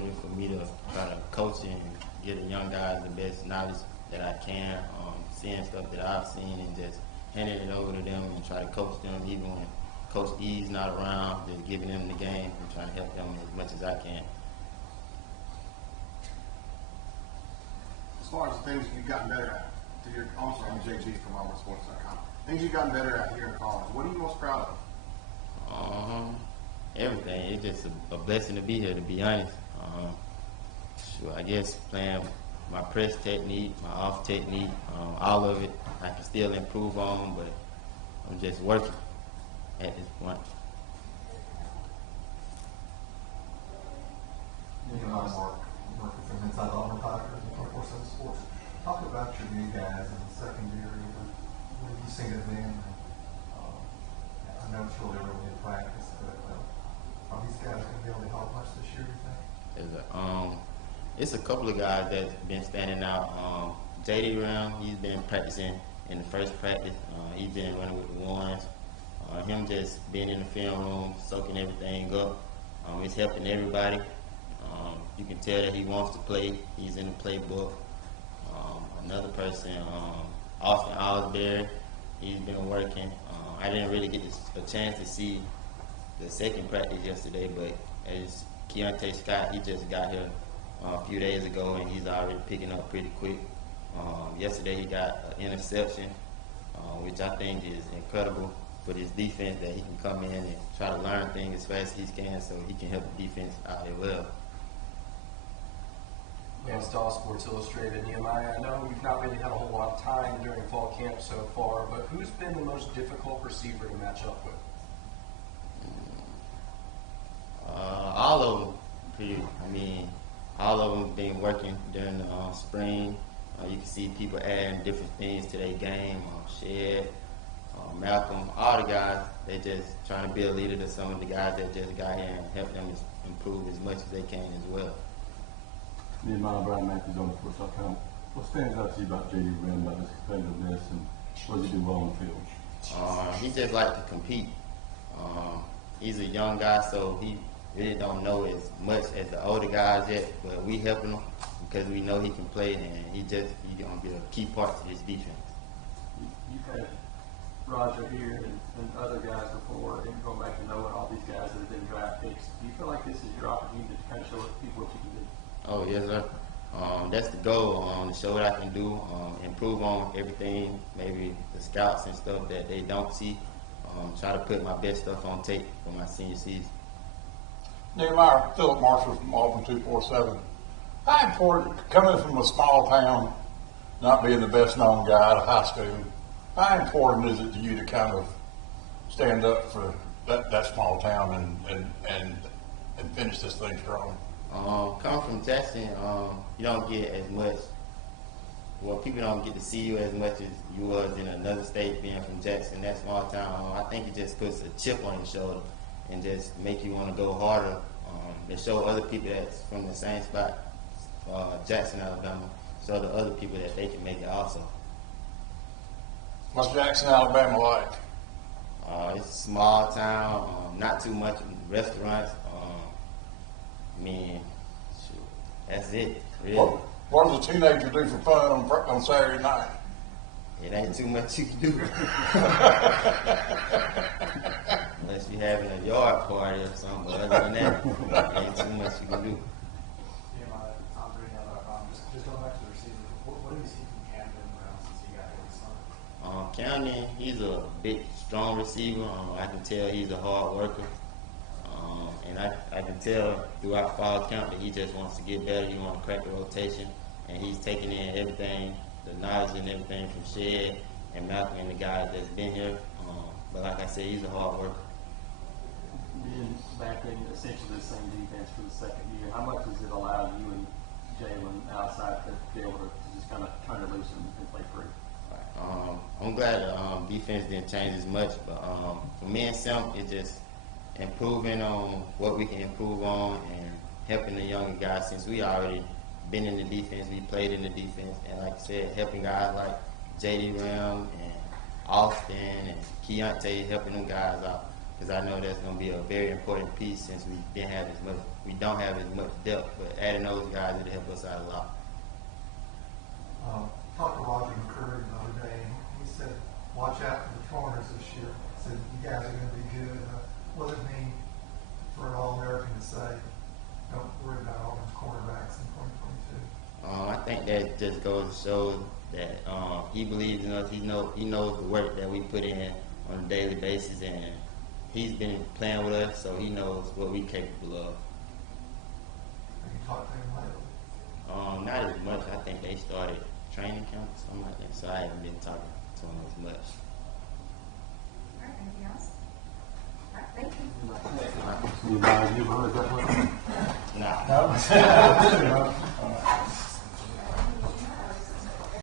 motivated for me to try to coach and get the young guys the best knowledge that I can, seeing stuff that I've seen and just handing it over to them and try to coach them even when Coach E's not around, just giving them the game and trying to help them as much as I can. As far as the things you've gotten better at, I'm JG from AuburnSports.com. Things you've gotten better at here in college, what are you most proud of? Everything. It's just a blessing to be here, to be honest. I guess playing my press technique, my off technique, all of it, I can still improve on, but I'm just working at this point. Nehemiah working from inside Auburn Tigers and 24/7 Sports. Talk about your new guys in the secondary. What have you seen of them? I know it's really early in practice, but are these guys going to be able to help much this year, do you think? It's a couple of guys that's been standing out. J.D. Ram, he's been practicing in the first practice. He's been running with the ones. Him just being in the film room, soaking everything up. It's helping everybody. You can tell that he wants to play. He's in the playbook. Another person, Austin Osbury, he's been working. I didn't really get a chance to see the second practice yesterday, but as Keontae Scott, he just got here a few days ago, and he's already picking up pretty quick. Yesterday he got an interception, which I think is incredible for his defense, that he can come in and try to learn things as fast as he can so he can help the defense out as well. Lance Daw, Sports Illustrated. Nehemiah, I know you've not really had a whole lot of time during fall camp so far, but who's been the most difficult receiver to match up with? All of them. All of them been working during the spring. You can see people adding different things to their game. Shed, Malcolm, all the guys, they just trying to be a leader to some of the guys that just got here and help them improve as much as they can as well. Nehemiah, Brian Matthews on Sports.com. What stands out to you about J.D. Ram, about his competitiveness, and what does he do well on the field? He just like to compete. He's a young guy, so he really don't know as much as the older guys yet, but we helping him because we know he can play, and he's going to be a key part to this defense. You've had Roger here and other guys before, and going back to knowing all these guys that have been draft picks. Do you feel like this is your opportunity to kind of show people what you can do? Oh, yes, sir. That's the goal, to show what I can do, improve on everything, maybe the scouts and stuff that they don't see, try to put my best stuff on tape for my senior season. Nehemiah, Philip Marshall from Auburn 247. How important, coming from a small town, not being the best known guy out of high school, how important is it to you to kind of stand up for that small town and finish this thing strong? Coming from Jackson, you don't get as much, people don't get to see you as much as you was in another state being from Jackson, that small town. I think it just puts a chip on your shoulder and just make you want to go harder and show other people that's from the same spot, Jackson, Alabama, show the other people that they can make it also. What's Jackson, Alabama like? It's a small town, not too much restaurants. That's it, really. What does a teenager do for fun on Saturday night? It ain't too much you can do. Unless you're having a yard party or something, but other than that, ain't too much you can do. Just going back to the receiver, what do you see from Camden since he got here this summer? Camden, he's a big, strong receiver. I can tell he's a hard worker. And I can tell throughout fall camp that he just wants to get better. He wants to crack the rotation. And he's taking in everything, the knowledge and everything from Shed and Malcolm and the guys that's been here. But like I said, he's a hard worker. Being back in essentially the same defense for the second year, how much does it allow you and Jalen outside to be able to just kind of turn it loose and play free? I'm glad the defense didn't change as much, but for me and Sam, it's just improving on what we can improve on and helping the younger guys since we already been in the defense, we played in the defense, and like I said, helping guys like J.D. Ram and Austin and Keontae, helping them guys out because I know that's going to be a very important piece since we don't have as much depth. But adding those guys would help us out a lot. Talked to Roger McCurry the other day, and he said, watch out for the foreigners this year. He said, you guys are going to be good. What does it mean for an All-American to say, don't worry about Auburn's cornerbacks in 2022? I think that just goes to show that he believes in us. He knows the work that we put in on a daily basis, and he's been playing with us, so he knows what we're capable of. Have you talked to him lately? Not as much. I think they started training camp or something like that, so I haven't been talking to him as much. All right, anything else? All right, thank you. Nehemiah, you heard that one? Nah. No.